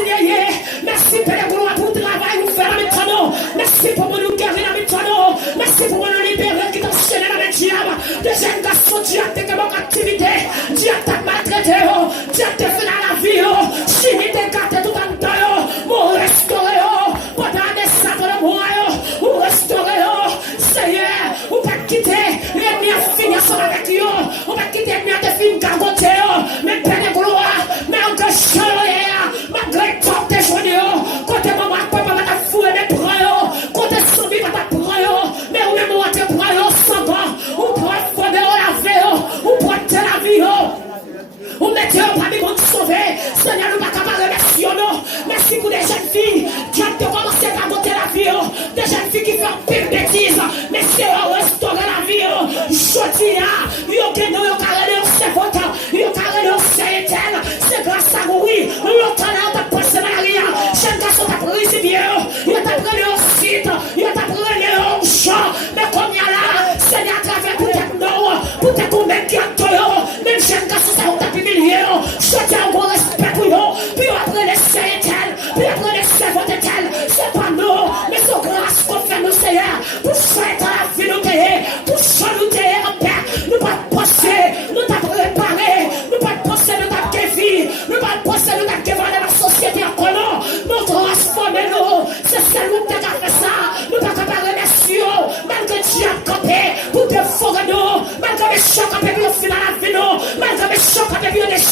continuer. Merci Père pour le travail nous faire avec toi. Merci pour nous garder avec toi. Merci pour nous libérer qui t'enchaîne avec diable. Des jeunes garçons, Dieu a été comme activité. Dieu t'a maltraité. Dieu t'a fait dans la vie. Chimie t'a gâté tout en temps. Pour restaurer. Pendant des sacs de moi. Pour restaurer. Seigneur, on va quitter. L'ennemi a fini ensemble avec eux. On va quitter l'ennemi à des films gargotés. Mais Père de gloire. Mais on va changer. Malgré porte journée. Côté maman, papa va t'affouer des bras. Côté soumis va t'affouer. Mais on est mort à te bras. Sans bras. On pourra fonder la vie. On pourra te la vie. On mettait au parmi pour nous sauver. Seigneur, nous ne pouvons pas remercier. Merci pour des jeunes filles qui ont commencé à monter la vie. Des jeunes filles qui font pire bêtises. Mais c'est restaurer la vie. Je dis, il y a des gens qui ont c'est votre. Il y a des gens qui ont c'est grâce à vous. L'autre là, on a passé la vie. Chaque garçon t'a pris si bien. Il t'a pris au site. Il t'a pris au champ. Mais comme il y a là, Seigneur, à travers peut-être non. Peut-être qu'on met qui a toi. Même chaque garçon, ça va t'humilier. Je tiens un gros respect pour eux. Puis après les sételles. Puis après les servantes ételles. C'est pas nous. Mais c'est grâce qu'on fait nous, Seigneur. Pour faire la vie nous payer. Pour changer en paix. Nous pas penser. Nous t'as préparé. Nous pas penser. Nous t'as défi. Nous pas penser. Nous t'as dévoilé la société en colon. Nous transformer nous. C'est celle qui t'a fait ça. Nous t'as préparé les cieux. Malgré Dieu a campé. Pour te fourrer nous. Malgré les chocs à périr au final à la vie nous. Malgré les chocs à périr des